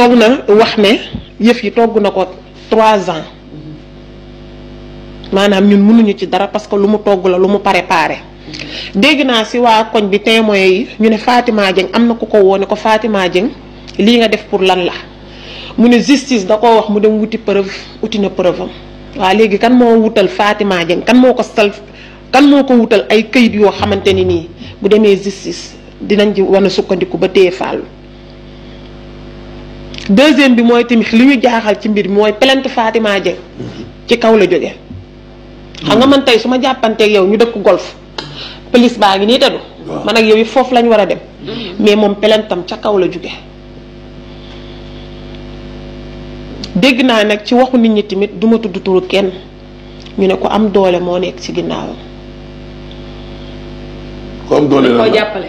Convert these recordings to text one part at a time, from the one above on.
toog na wax ne yëf yi togg na ko 3 ans maanaam ñun mënuñu ci dara parce que lu mu togg la lu mu préparé. dégg naa si waa koñ bi témoins yi ñu ne Fatima Dieng am na ku ko woone ko Fatima Dieng lii nga def pour lan la mu ne justice da koo wax mu dem wuti preuve uti na preuve am waaw léegi kan moo wutal Fatima Dieng kan moo ko wutal ay këyit yoo xamante ni nii bu demee justice dinañ ci wan a sukkandiku ba téye Fallou. deuxième bi mooy tamit li ñu jaaxal ci mbir mooy plainte Fatima Dieng ci kaw la jóge xam nga man tey su ma jàppanteeg yow ñu dëkk golf police baa ngi nii teddu man ak yow yi foofu lañ war a dem mais moom plaintam ca kaw la jóge dégg naa nag ci waxu nit ñi tamit duma tudd turu kenn ñu ne ko am doole moo nekk ci ginnaawam. ko am doole la koy jàppale.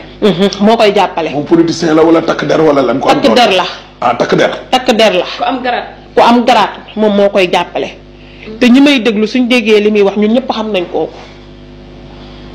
moo koy jàppale. moom politicien la wala takk der wala lan. ko am takk der la. ah takk der. takk der la. ku am garaat moom moo koy jàppale. te ñi may déglu suñ déggee li muy wax ñun ñëpp xam nañ kooku.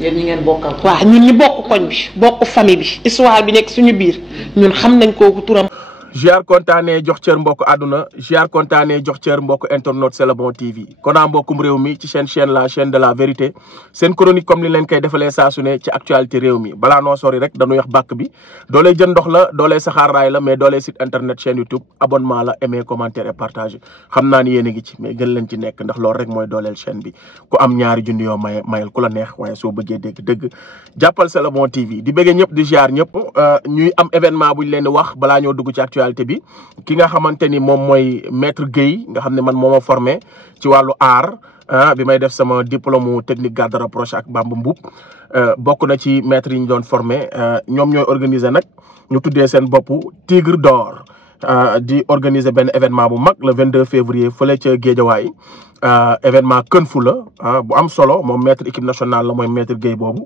yéen ñi ngeen bokkal. waaw ñun ñi bokk koñ bi bokk famille bi histoire bi nekk suñu biir ñun xam nañ kooku turam. ziar kontaanee jox cër mbokk àdduna ziar kontaanee jox cër mbokk internet C'est le bon TV konaa mbokkum réew mi ci chaîne la chaîne de la vérité seen chronique comme ni leen koy defalee saa su ne ci actualité réew mi balaa noo sori rek dañuy wax bàkk bi doolee jën ndox la doolee saxaar raay la mais doolee site internet chaîne YouTube abonnement la aimer commentaire et partager xam naa ni yéen a ngi ci mais gën leen ci nekk ndax loolu rek mooy dooleel chaîne bi ku am ñaari junni yoo mayal ku la neex waaye soo bëggee dégg dëgg jàppal C'est le bon TV di bëggee ñëpp di ziar ñëpp ñuy am événement buñ leen di wax balaa ñoo dugg ci actualité bi ki nga xamante ni moom mooy maître Guèye nga xam ne man moo ma formé ci wàllu art bi may def sama diplôme technique garde rapproché ak Bamba Mboup bokk na ci maître yi ñu doon formé ñoom ñooy organiser nag ñu tuddee seen bopp Tigre d'or di organiser benn événement bu mag le 22 février fële ca Guédiawaye événement Kën Fu la bu am solo moom maître équipe nationale la mooy maître Guèye boobu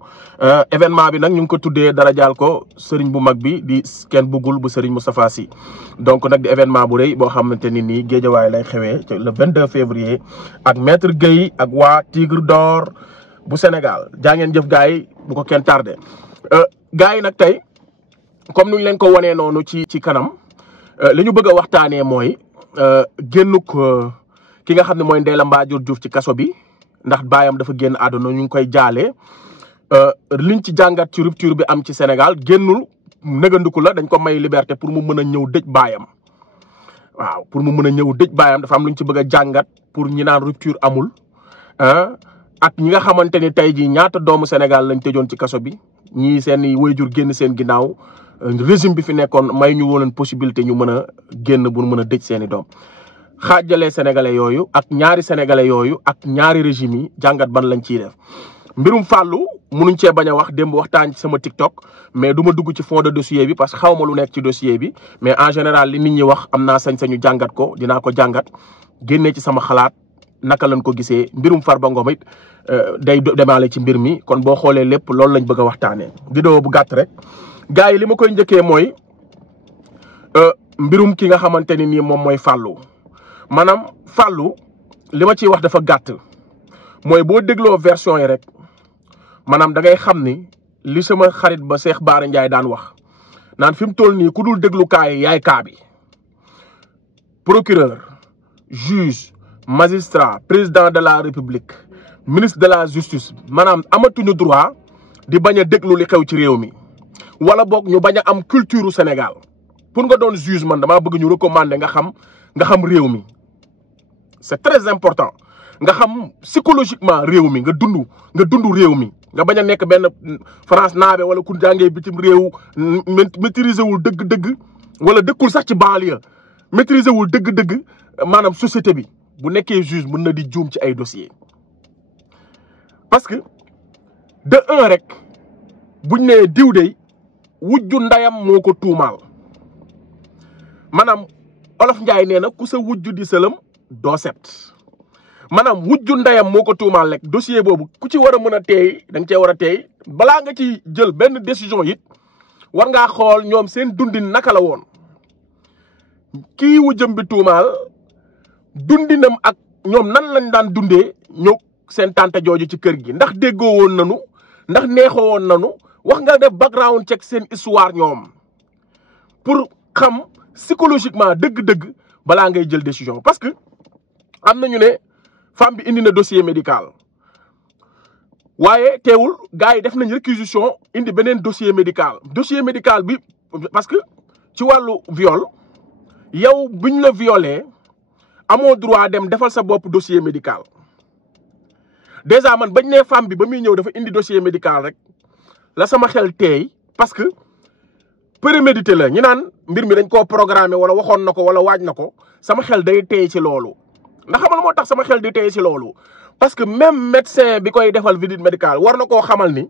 événement bi nag ñu ngi ko tuddee dara jaal ko sëriñ bu mag bi di kenn buggul bu sëriñ Moustapha Sy donc nag di événement bu rëy boo xamante ni nii Guédiawaye lay xewee le 22 février ak maître Guèye ak waa Tigre d'or bu Sénégal jaa ngeen jëf gars yi bu ko kenn tardé gars yi nag tey comme nuñ leen ko wanee noonu ci kanam li ñu bëgg a waxtaanee mooy génnuk ki nga xam ne mooy Ndella Madior Diouf ci kaso bi ndax baayam dafa génn àdduna ñu ngi koy jaalee liñ ci jàngat ci rupture bi am ci Sénégal génnul nëgandiku la dañ ko may liberté pour mu mën a ñëw dëj baayam waaw pour mu mën a ñëw dëj baayam dafa am luñ ci bëgg a jàngat pour ñi naan rupture amul ak ñi nga xamante ni tey jii ñaata doomu Sénégal lañ tëjoon ci kaso bi ñii seen i waajur génn seen ginnaaw régime bi fi nekkoon may ñu woon possibilité ñu mën a génn bu mën a dëj seen i doom xaajalee sénégalais yooyu ak ñaari sénégalais yooyu ak ñaari régime yi jàngat ban lañ ciy def mbirum Fallou munuñ cee bañ a wax démb waxtaan ci sama TikTok mais du ma dugg ci fond de dossier bi parce que xaw ma lu nekk ci dossier bi mais en général li nit ñi wax am naa sañ-sañu jàngat ko dinaa ko jàngat génnee ci sama xalaat naka lañ ko gisee mbirum Farba Ngom it day demaale ci mbir mi kon boo xoolee lépp loolu lañ bëgg a waxtaanee. vidéo bu gàtt rek gars yi li ma koy njëkkee mooy mbirum ki nga xamante ni nii moom mooy Fallou. maanaam Fallou li ma ciy wax dafa gàtt mooy boo dégloo version yi rek maanaam da ngay xam ni li sama xarit ba Cheikh Bara Ndiaye daan wax naan fi mu toll nii ku dul déglu kaa yi yaay kaa bi procureur juge magistrat président de la république ministre de la justice maanaam amatuñu droit di bañ a déglu li xew ci réew mi wala boog ñu bañ a am culture Sénégal pour nga doon juge man damaa bëgg ñu recommander nga xam réew mi. c'est très important nga xam psychologiquement réew mi nga dund réew mi nga bañ a nekk benn France naabe wala ku jàngee bitim réew maîtriser wul dëgg-dëgg wala dëkkul sax ci banlieue maîtriser wul dëgg-dëgg maanaam société bi bu nekkee juge mën na di juum ci ay dossiers. parce que de un rek buñ nee diw de wujju ndayam moo ko tuumaal maanaam Olof Njaay nee na ku sa wujju di sëlëm doo set maanaam wujju ndeyam moo ko tuumaal rek dossier boobu ku ci war a mën a teey da nga cee war a teey balaa nga ci jël benn décision it war ngaa xool ñoom seen dundin naka la woon kii wujjam bi tuumaal dundinam ak ñoom nan lañ daan dundee ñëw seen tante jooju ci kër gi ndax déggoo woon nanu ndax neexoo woon nanu wax nga def background check seen histoire ñoom pour xam psychologiquement dëgg-dëgg balaa ngay jël décision. Parce que am na ñu ne femme bi indi na dossier médical waaye teewul gars yi def nañ réquisition indi beneen dossier médical bi parce que ci wàllu viol yow buñ la violé amoo droit dem defal sa bopp dossier médical. Déjà man bañ ne femme bi ba muy ñëw dafa indi dossier médical rek la sama xel teey parce que prémédité la ñu naan mbir mi dañ koo programmé wala waxoon na ko wala waaj na ko sama xel day teey ci loolu. ndax xamal moo tax sama xel di teey ci loolu parce que même médecin bi koy defal visite médicale war na koo xamal ni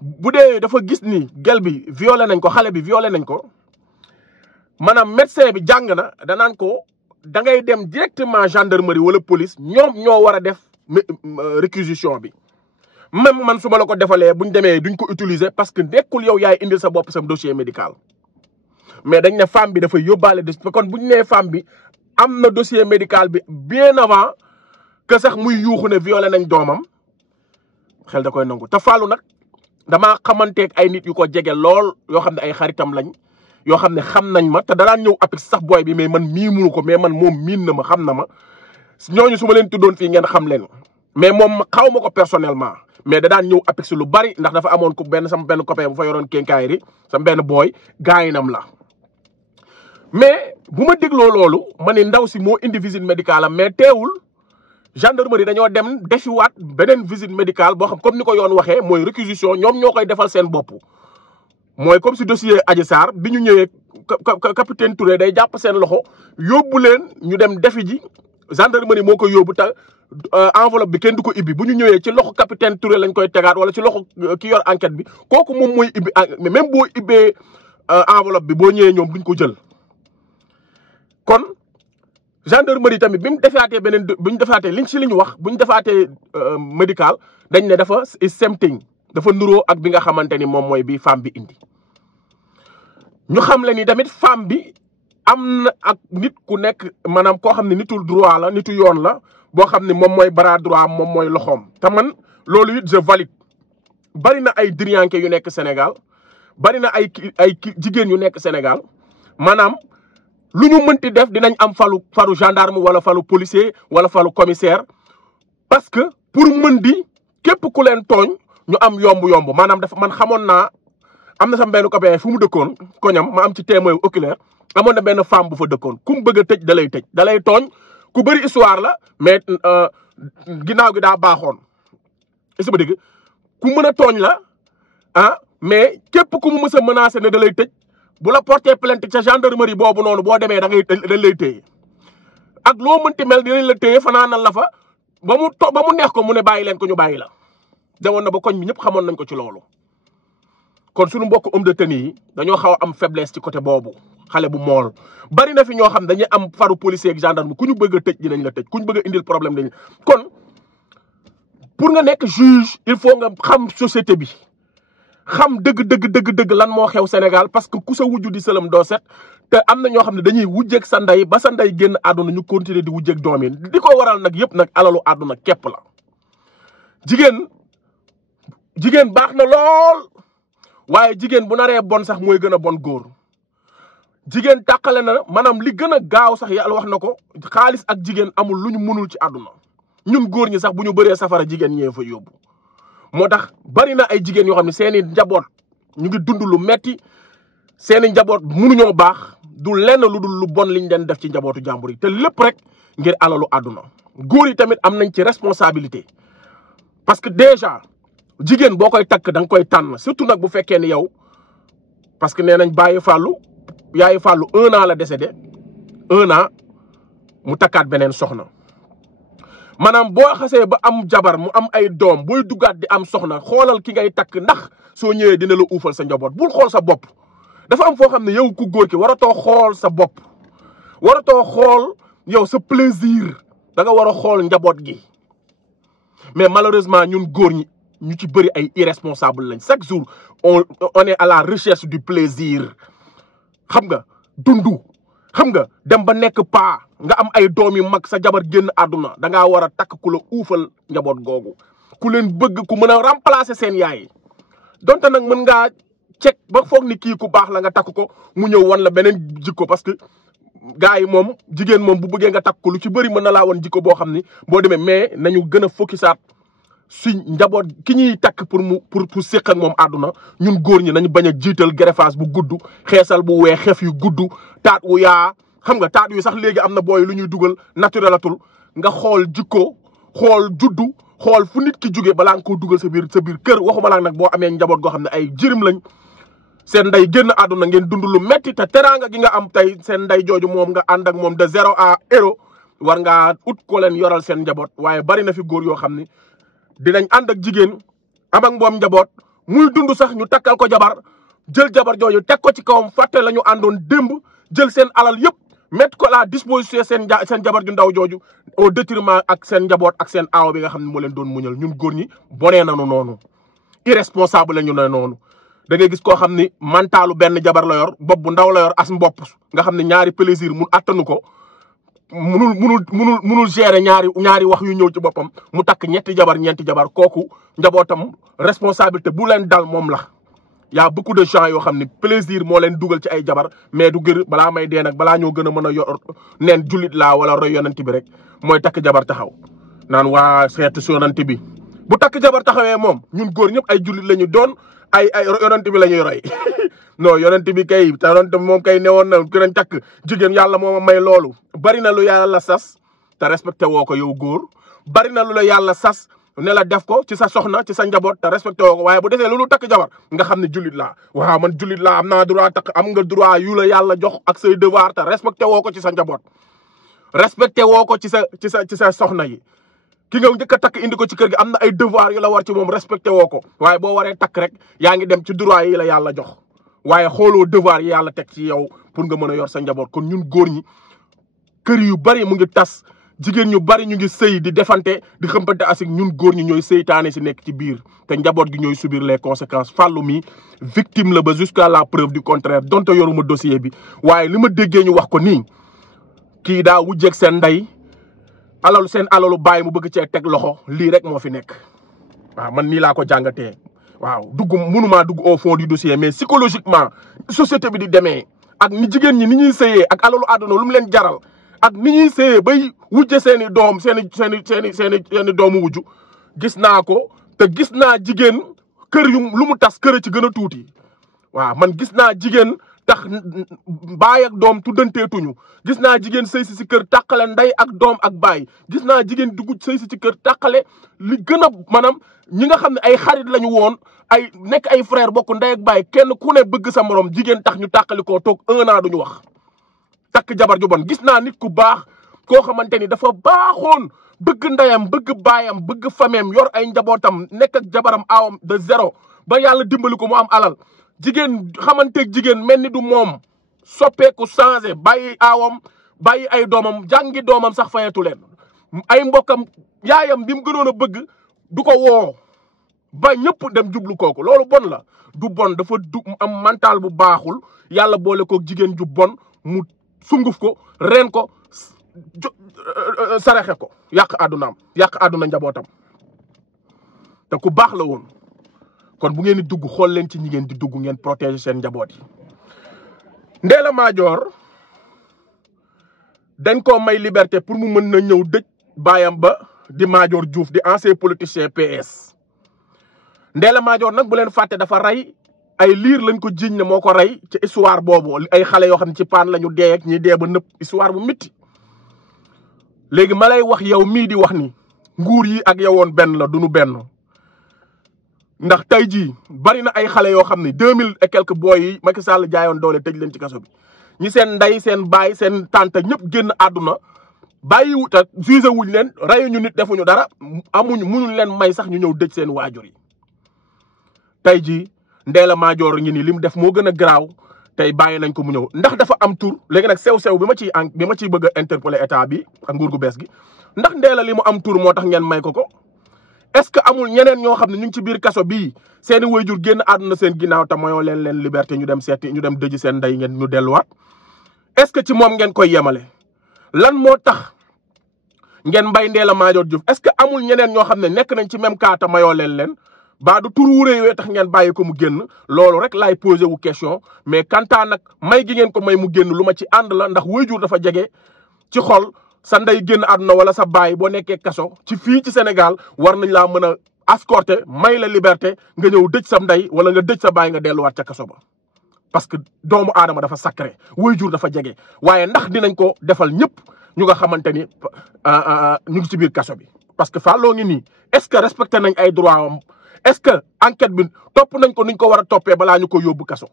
bu dee dafa gis ni gel bi violé nañ ko xale bi violé nañ ko maanaam médecin bi jàng na danaan ko da ngay dem directement gendarmerie wala police ñoom ñoo war a def réquisition bi. même man su ma la ko defalee buñ demee duñ ko utiliser parce que nekkul yow yaay indil sa bopp sam dossier médical mais dañ ne femme bi dafa yóbbaale kon buñ nee femme bi am na dossier médical bi bien avant que sax muy yuuxu ne violé nañ doomam xel da koy nangu te Fallou nag damaa xamanteeg ay nit yu ko jege lool yoo xam ne ay xaritam lañ yoo xam ne xam nañ ma te danaan ñëw apix sax booy bi mais man miimunu ko mais man moom miin na ma xam na ma ñooñu su ma leen tuddoon fii ngeen xam leen mais moom xaw ma ko personnellement mais da daan ñëw apix lu bari ndax dafa amoon ku sama benn copain bu fa yoroon kenkaayri sama benn booy gaayinam la. mais bu ma dégloo loolu ma ne ndaw si moo indi visite médicale am mais teewul gendarmerie dañoo dem defiwaat beneen visite médicale boo xam comme ni ko yoon waxee mooy réquisition ñoom ñoo koy defal seen bopp. mooy comme si dossier Adji Sarr bi ñu ñëwee capitaine Touré day jàpp seen loxo yóbbu leen ñu dem defi ji gendarmerie moo koy yóbbu te enveloppe bi kenn du ko ibbi bu ñu ñëwee ci loxo capitaine Touré lañ koy tegaat wala ci loxo ki yor enquête bi kooku moom mooy ibbi même boo ibbee enveloppe bi boo ñëwee ñoom duñ ko jël. kon gendarmerie tamit bi mu defaatee beneen bu ñu defaatee liñ ci li ñu wax bu ñu defaatee médical dañ ne dafa same thing dafa nuroo ak bi nga xamante ni moom mooy bi femme bi indi. ñu xam le ni tamit femme bi am na ak nit ku nekk maanaam koo xam ne nitul droit la nitu yoon la boo xam ne moom mooy bras droit moom mooy loxoom. te man loolu it je valide bari na ay diriyanke yu nekk Sénégal bari na ay jigéen yu nekk Sénégal maanaam. lu ñu mënti def dinañ am faru gendarme wala falu policier wala falu commissaire parce que pour mën di képp ku leen tooñ ñu am yomb maanaam dafa man xamoon naa am na sama benn copain fu mu dëkkoon koñam ma am ci témoin oculaire amoon na benn femme bu fa dëkkoon ku mu bëgg a tëj da lay tooñ ku bëri histoire la mais ginnaaw gi daa baaxoon est-ce que dégg ku mën a tooñ la mais képp ku mu mës a menacé ne da lay tëj. bu la porté plainte ca gendarmerie boobu noonu boo demee dañ lay téye ak loo mënti mel dinañ la téye fanaanal la fa ba mu neex ko mu ne bàyyi leen ko ñu bàyyi la. demoon na ba koñ bi ñëpp xamoon nañ ko ci loolu. kon suñu mbokk homme de tenue yi dañoo xaw a am faiblesse ci côté boobu xale bu mool bari na fi ñoo xam dañuy am faru policier ak gendarme ku ñu bëgg a tëj dinañ la tëj ku ñu bëgg a indil problème dañ kon pour nga nekk juge il faut nga xam société bi. xam dëgg lan moo xew Sénégal parce que ku sa wujju di sëlam doo set te am na ñoo xam ne dañuy wujjeeg sa ndey ba sa ndey génn àdduna ñu continuer di wujjeeg doom yi di ko waral nag yëpp nag alalu àdduna képp la. jigéen baax na lool waaye jigéen bu naree bon sax mooy gën a bon góor jigéen tàqale na maanaam li gën a gaaw sax yàlla wax na ko xaalis ak jigéen amul lu ñu mënul ci àdduna ñun góor ñi sax bu ñu bëree safara jigéen ñee fa yóbbu. moo tax bari na ay jigéen yoo xam ne seeni njaboot ñu ngi dund lu metti seeni njaboot mënuñoo baax du lenn lu dul lu bon liñ leen def ci njabootu jàmbur yi te lépp rek ngir alalu àdduna. góor yi tamit am nañ ci responsabilité parce que déjà jigéen boo koy takk da nga koy tànn surtout nag bu fekkee ni yow parce que nee nañ bàyyi fàllu yaayu fàllu 1 an la décédé 1 an mu takkaat beneen soxna. maanaam boo xasee ba am jabar mu am ay doom booy duggaat di am soxna xoolal ki ngay takk ndax soo ñëwee dina la uufal sa njaboot bul xool sa bopp. dafa am foo xam ne yow ku góor ki waratoo xool sa bopp waratoo xool yow sa plaisir da nga war a xool njaboot gi mais malheureusement ñun góor ñi ñu ci bëri ay irresponsable lañ chaque jour on est à la recherche du plaisir xam nga dundu. xam nga dem ba nekk paa nga am ay doom yu mag sa jabar génn àdduna da ngaa war a takk ku la uufal njaboot googu ku leen bëgg ku mën a remplacer seen yaay donte nag mën ngaa cek ba foog ni kii ku baax la nga takk ko mu ñëw wan la beneen jikko parce que gars yi moom jigéen moom bu bëggee nga takk ko lu ci bëri mën na laa wan jikko boo xam ni boo demee mais nañu gën a focusaat si njaboot ki ñuy takk pour séq ak moom àdduna ñun góor ñi nañu bañ a jiital greffage bu gudd xeesal bu weex xef yu gudd taat wu yaa xam nga taat yu sax léegi am na booy lu ñuy dugal naturelatul nga xool jikko xool juddu xool fu nit ki jóge balaa nga koo dugal sa biir kër waxuma laa nag boo amee njaboot goo xam ne ay jirim lañ seen nday génn àdduna ngeen dund lu metti te teraanga gi nga am tey seen nday jooju moom nga ànd ak moom de 0 à héros war ngaa ut ko leen yoral seen njaboot waaye bari na fi góor yoo xam ni dinañ ànd ak jigéen am ak moom njaboot muy dund sax ñu takkal ko jabar jël jabar jooju teg ko ci kawam fàtte la ñu àndoon démb jël seen alal yëpp mettre ko à la disposition seen jabar ju ndaw jooju au détriment ak seen njaboot ak seen aaw bi nga xam ne moo leen doon muñal ñun góor ñi bonee nanu noonu irresponsable la ñu ne noonu da ngay gis koo xam ni mentalu benn jabar la yor bopp bu ndaw la yor as mbopp nga xam ne ñaari plaisir mun attanu ko munul gérer ñaari wax yu ñëw ci boppam mu takk ñeenti jabar kooku njabootam responsabilité bu leen dal moom la y a beaucoup de gens yoo xam ne plaisir moo leen dugal ci ay jabar mais du gër balaa may dee nag balaa ñoo gën a mën a yor neen jullit laa wala roy yonent bi rek mooy takk jabar taxaw naan waa seetu si yonent bi bu takk jabar taxawee moom ñun góor ñëpp ay jullit la ñu doon ay yonent bi la ñuy roy non yonent bi kay te yonent moom kay newoon na ki nañ takk jigéen yàlla moo ma may loolu bari na lu yàlla sas te respecté woo ko yow góor bari na lu la yàlla sas ne la def ko ci sa soxna ci sa njaboot te respecté woo ko waaye bu desee loolu takk jabar nga xam ne jullit laa waaw man jullit laa am naa droit takk am nga droit yu la yàlla jox ak say devoir te respecté woo ko ci sa njaboot respecté woo ko ci sa soxna yi ki nga njëkk a takk indi ko ci kër gi am na ay devoir yu la war ci moom respecté woo ko waaye boo waree takk rek yaa ngi dem ci droit yi la yàlla jox waaye xooloo devoir yi yàlla teg ci yow pour nga mën a yor sa njaboot kon ñun góor ñi kër yu bari mu ngi tas jigéen ñu bari ñu ngi sëy di defante di xëmpante asik ñun góor ñi ñooy seytaane si nekk ci biir te njaboot gi ñooy subir les conséquences fàllu mi victime la ba jusqu'à la preuve du contraire donte yoruma dossier bi waaye li ma déggee ñu wax ko nii kii daa wujjeeg seen ndey seen alalu bàyyi mu bëgg cee teg loxo lii rek moo fi nekk waaw man nii laa ko jàngatee waaw mënumaa dugg au fond du dossier mais psychologiquement société bi di demee ak ni jigéen ñi ni ñuy sëyee ak alalu àdduna lu mu leen jaral ak ni ñuy sëyee bay wujje seeni doom seeni doomu wujju gis naa ko te gis naa jigéen kër yu lu mu tas kër ci gën a tuuti waaw man gis naa jigéen tax baay ak doom tuddanteetuñu gis naa jigéen sëy si kër tàqale ndey ak doom ak baay gis naa jigéen dugg sëy si ci kër tàqale li gën a maanaam ñi nga xam ne ay xarit lañu woon ay nekk ay frère bokk ndey ak baay kenn ku ne bëgg sa morom jigéen tax ñu tàqali koo toog 1 an duñu wax takk jabar ju bon gis naa nit ku baax koo xamante ni dafa baaxoon bëgg ndeyam bëgg baayam bëgg fameem yor ay njabootam nekk ak jabaram aawam de 0 ba yàlla dimbali ko mu am alal jigéen xamanteeg jigéen mel ni du moom soppeeku changé bàyyi aawam bàyyi ay doomam jàngi doomam sax fayetu leen ay mbokkam yaayam bi mu gënoon a bëgg du ko woo ba ñëpp dem jublu kooku loolu bon la du bon dafa du am mental bu baaxul yàlla boole ko jigéen ju bon mu sunguf ko reen ko saraxe ko yàq àddunaam yàq àdduna njabootam te ku baax la woon kon bu ngeen di dugg xool leen ci ñi ngeen di dugg ngeen protéger seen njaboot yi Ndella Madior dañ ko may liberté pour mu mën na ñëw dëj baayam ba di Madior Diouf di ancien politicien PS Ndella Madior nag bu leen fàtte dafa rey ay liir lañ ko jiiñ ne moo ko rey ci histoire boobu ay xale yoo xam ne ci paan la ñu dee ak ñi dee ba nëpp histoire bu métti léegi ma lay wax yow mii di wax ni nguur yi ak yowoon benn la duñu benn ndax tey jii bari na ay xale yoo xam ne 2000 et quelques boy yi Macky Sall jaayoon doole tëj leen ci kaso bi ñi seen ndey seen baay seen tante ñëpp génn àdduna bàyyiwu te jugé wuñ leen reyuñu nit defuñu dara muñuñ leen may sax ñu ñëw dëj seen waajur yi tey jii Ndella Madior ngi ni li mu def moo gën a garaaw tey bàyyi nañ ko mu ñëw ndax dafa am tur léegi nag sew-sew bi ma ciy bëgg a interpeller état bi ak nguur gu bees gi ndax Ndella li mu am tur moo tax ngeen may ko est-ce que amul ñeneen ñoo xam ne ñu ngi ci biir kaso bii seeni waajur génn àdduna seen ginnaaw te mayoo leen liberté ñu dem seeti ñu dem dëji seen ndey ngeen ñu delluwaat est-ce que ci moom ngeen koy yemale lan moo tax ngeen mbay Ndella Madior Diouf est-ce que amul ñeneen ñoo xam ne nekk nañ ci même cas te mayoo leen baa du tur wuréy wee tax ngeen bàyyi ko mu génn loolu rek laay posé wu question mais kantaa nag may gi ngeen ko may mu génn lu ma ci ànd la ndax waajur dafa jege ci xol sa ndey génn àdduna wala sa baay boo nekkee kaso ci fii ci Sénégal war nañ laa mën a escorter may la liberté nga ñëw dëj sa ndey wala nga dëj sa baay nga delluwaat ca kaso ba parce que doomu aadama dafa sacré waajur dafa jege waaye ndax dinañ ko defal ñëpp ñu nga xamante ni ñu ngi ci biir kaso bi parce que Fallou ngi nii est-ce que respecté nañ ay droit am est-ce que enquête bi topp nañ ko nuñ ko war a toppee balaa ñu ko yóbbu kaso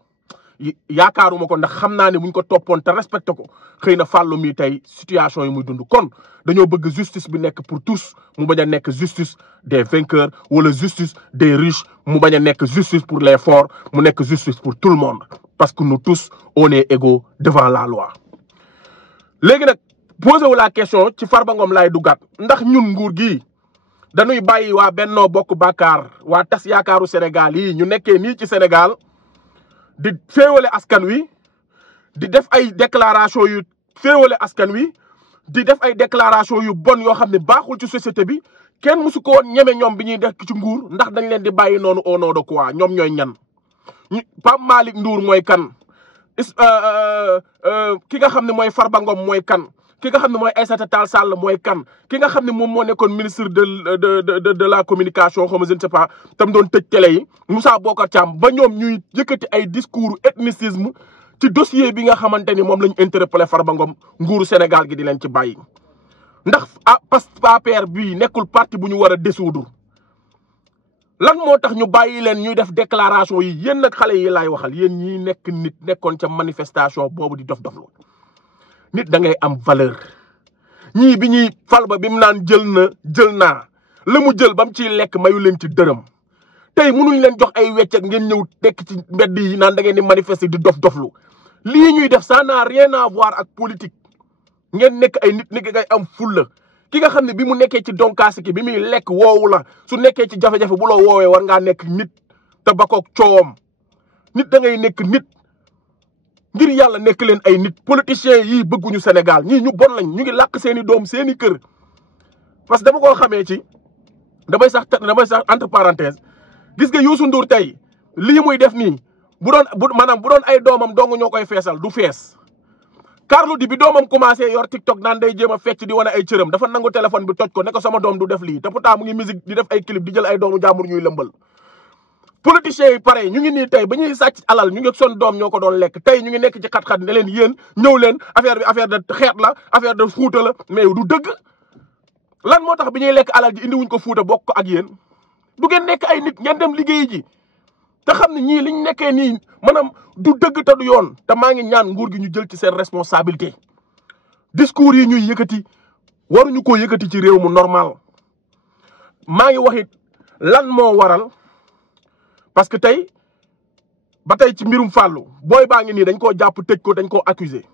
yaakaaruma ko ndax xam naa ne buñ ko toppoon te respecté ko xëy na Fallou mii tey situation yi muy dund kon dañoo bëgg justice bi nekk pour tous mu bañ a nekk justice des vainqueurs wala justice des riches mu bañ a nekk justice pour les forts mu nekk justice pour tout le monde parce que nous tous on est égaux devant la loi. léegi nag posé wu la question ci Farba Ngom laay duggaat ndax ñun nguur gi dañuy bàyyi waa Benno Bokk Yaakaar waa tas yaakaaru Sénégal yi ñu nekkee nii ci Sénégal di féewale askan wi di def ay déclaration yu féewale askan wi di def ay déclaration yu bon yoo xam ne baaxul ci société bi kenn musu ko woon ñeme ñoom bi ñuy def ci nguur ndax dañ leen di bàyyi noonu au nom de quoi ñoom ñooy ñan Pape Malick Ndour mooy kan ki nga xam ne mooy Farba Ngom mooy kan ki nga xam ne mooy Aïssata Tall Sall mooy kan ki nga xam ne moom moo nekkoon ministre de la communication xaw ma je ne sais pas tam doon tëj télé yi Moussa Bocar Thiam ba ñoom ñuy yëkkati ay discours ethnicisme ci dossier bi nga xamante ni moom la ñu interpellé Farba Ngom nguuru Sénégal gi di leen ci bàyyi. ndax APR bii nekkul parti bu ñu war a dissoudre lan moo tax ñu bàyyi leen ñuy def déclaration yi yéen nag xale yi laay waxal yéen ñii nekk nit nekkoon ca manifestation boobu di dof-doflu nit da ngay am valeur ñii bi ñuy Farba bi mu naan jël naa la mu jël ba mu ciy lekk mayu leen ci dërëm tey mënuñ leen jox ay weccet ngeen ñëw tekk ci mbedd yi naan da ngeen di manifester di dof-doflu lii ñuy def ça n'a rien à voir ak politique ngeen nekk ay nit ngay am fulla ki nga xam ne bi mu nekkee ci donkaasi ki bi muy lekk woowu la su nekkee ci jafe-jafe bu la woowee war ngaa nekk nit te bakoog coowam nit da ngay nekk nit ngir yàlla nekk leen ay nit politiciens yii bëgguñu Sénégal ñii ñu bon lañ ñu ngi làq seeni doom seeni kër parce que dama koo xamee ci damay sax entre parenthèse gis nga Youssou Ndour tey lii muy def nii bu doon ay doomam dong ñoo koy feesal du fees Carlou D bi doomam commencé yor TikTok naan day jéem a fecc di wane ay cëram dafa nangu téléphone bi toj ko ne ko sama doom du def lii te pourtant mu ngi musique di def ay clip di jël ay doomu jàmbur ñuy lëmbal politiciens yi pare ñu ngi nii tey ba ñuy sàcc alal ñu ngi son doom ñoo ko doon lekk tey ñu ngi nekk ci xat-xat ne leen yéen ñëw leen affaire bi affaire de xeet la affaire de fuuta la mais du dëgg lan moo tax bi ñuy lekk alal ji indi wuñ ko fuuta bokk ko ak yéen du ngeen nekk ay nit ngeen dem liggéey ji te xam ne ñii liñ nekkee nii maanaam du dëgg te du yoon te maa ngi ñaan nguur gi ñu jël ci seen responsabilité discours yi ñuy yëkkati waruñu koo yëkkati ci réew mu normal maa ngi wax it lan moo waral parce que tey ba tey ci mbirum Fallou booy baa ngi nii dañ koo jàpp tëj ko dañ koo accusé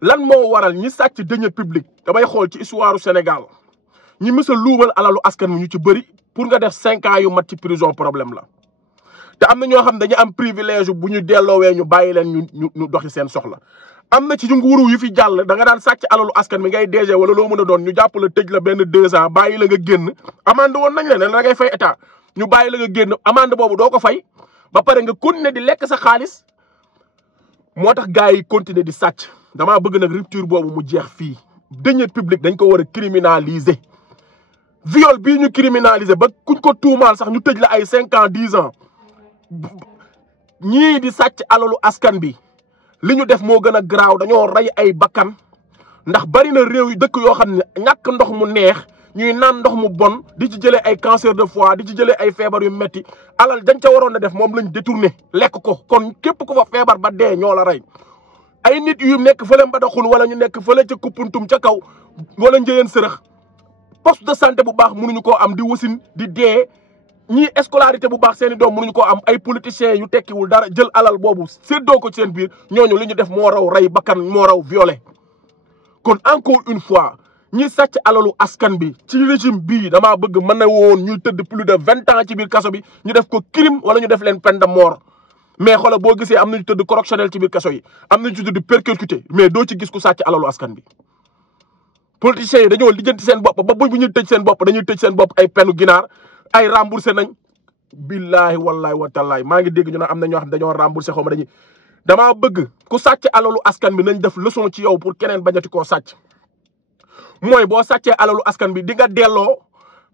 lan moo waral ñi sàcc deniers publics damay xool ci histoire Sénégal ñi mës a luubal alalu askan wi ñu ci bëri pour nga def 5 ans yu mat ci prison problème la te am na ñoo xam dañu am privilège bu ñu delloowee ñu bàyyi leen ñu doxi seen soxla am na ci nguuru yu fi jàll da nga daan sàcc alalu askan mi ngay DG wala loo mën a doon ñu jàpp la tëj la benn 2 ans bàyyi la nga génn amande woon nañ la ne da ngay fay état ñu bàyyi la nga génn amande boobu doo ko fay ba pare nga continuer di lekk sa xaalis moo tax gars yi continuer di sàcc damaa bëgg nag rupture boobu mu jeex fii deniers publics dañ ko war a criminaliser viol bii ñu criminaliser ba kuñ ko tuumaal sax ñu tëj la ay 5 ans 10 ans ñii di sàcc alalu askan bi li ñu def moo gën a garaaw dañoo rey ay bakkan ndax bari na réew yu dëkk yoo xam ne ñàkk ndox mu neex ñuy naan ndox mu bon di ci jëlee ay cancer de foie di ci jëlee ay feebar yu metti alal dañ ca waroon a def moom lañ détourné lekk ko kon képp ku fa feebar ba dee ñoo la rey ay nit yu nekk fële Mbadakhoune wala ñu nekk fële ca Koupentoum ca kaw wala njëyeen sërëx poste de santé bu baax mënuñu koo am di wasin di dee ñii scolarité bu baax seen i doom mënuñu koo am ay politiciens yu tekkiwul dara jël alal boobu séddoo ko ci seen biir ñooñu li ñu def moo raw rey bakkan moo raw violé kon encore une fois ñi sàcc alalu askan bi ci régime bii damaa bëgg mën na woon ñuy tëdd plus de 20 ans ci biir kaso bi ñu def ko crime wala ñu def leen peine de mort mais xoolal boo gisee am nañu tëdd correctionnel ci biir kaso yi am nañu ci tëdd persécuté mais doo ci gis ku sàcc alalu askan bi politiciens yi dañoo lijjanti seen bopp ba bu ñuy tëj seen bopp dañuy tëj seen bopp ay penu ginaar ay remboursé nañ billahi wallahi wa tallahi maa ngi dégg ñu ne am na ñoo xam dañoo remboursé xaw ma dañuy damaa bëgg ku sàcc alalu askan bi nañ def leçon ci yow pour keneen bañati koo sàcc mooy boo sàccee alalu askan bi di nga delloo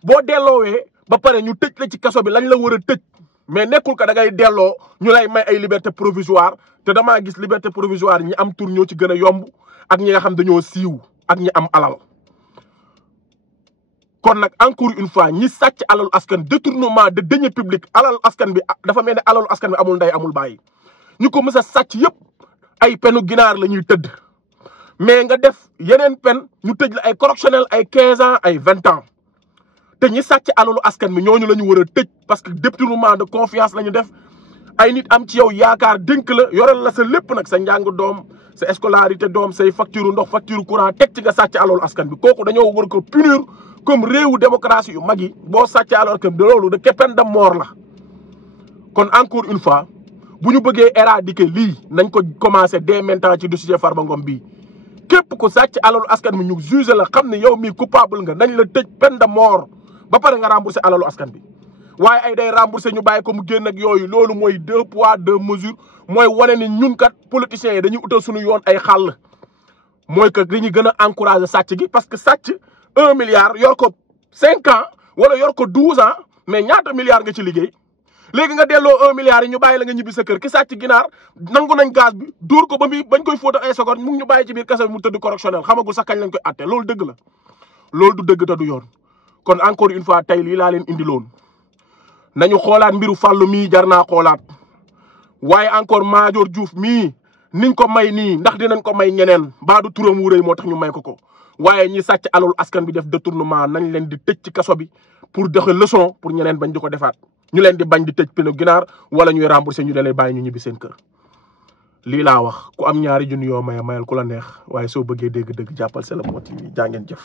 boo delloowee ba pare ñu tëj la ci kaso bi lañ la war a tëj mais nekkul que da ngay delloo ñu lay may ay liberté provisoire te damaa gis liberté provisoire ñi am tur ñoo ci gën a yomb ak ñi nga xam dañoo siiw ak ñi am alal. kon nag encore une fois ñi sàcc alalu askan détournement de deniers publics alalu askan bi dafa mel ne alalu askan bi amul ndey amul bàyyi ñu ko mës a sàcc yëpp ay penu ginaar la ñuy tëdd mais nga def yeneen pen ñu tëj la ay correctionnel ay 15 ans ay 20 ans te ñi sàcc alalu askan bi ñooñu la ñu war a tëj parce que détournement de confiance la ñu def ay nit am ci yow yaakaar dénk la yorel la sa lépp nag sa njàng doom sa scolarité doom say facture ndox facture courant teg ci nga sàcc alalu askan bi kooku dañoo war ko punir comme réewu démocratie yu mag yi boo sàccee alalu askan bi loolu de peine de mort la. kon encore une fois bu ñu bëggee éradiquer lii nañ ko commencé dès maintenant ci dossier Farba Ngom bii képp ku sàcc alalu askan bi ñu jugé la xam ne yow mii coupable nga nañ la tëj peine de mort ba pare nga remboursé alalu askan bi. waaye ay day remboursé ñu bàyyi ko mu génn ak yooyu loolu mooy 2 poids 2 mesures mooy wane ni ñun kat politiciens yi dañuy utal suñu yoon ay xàll mooy que dañuy gën a encouragé sàcc gi parce que sàcc 1 milliard yor ko 5 ans wala yor ko 12 ans mais ñaata milliards nga ci liggéey léegi nga delloo 1 milliard yi ñu bàyyi la nga ñibbi sa kër ki sàcc ginaar nangu nañ gaz bi dóor ko ba muy bañ koy fóota ay secondes mu ngi ñu bàyyi ci biir kese bi mu tëdd correctionnel xamagul sax kañ lañ koy atte loolu dëgg la loolu du dëgg te du yoon kon encore une fois tey lii laa leen indiloon nañu xoolaat mbiru Fallou mii jar naa xoolaat waaye encore Madior Diouf mii niñ ko may nii ndax dinañ ko may ñeneen baadu turam wu rëy moo tax ñu may ko waaye ñi sàcc alalu askan bi def détournement nañ leen di tëj ci kaso bi pour joxe leçon pour ñeneen bañ di ko defaat ñu leen di bañ di tëj penu ginaar wala ñuy rembourser ñu leen bàyyi ñu ñibbi seen kër. lii laa wax ku am ñaari junni yoo maye mayal ku la neex waaye soo bëggee dégg-dëgg jàppal C'est Le Bon TV jaa ngeen jëf.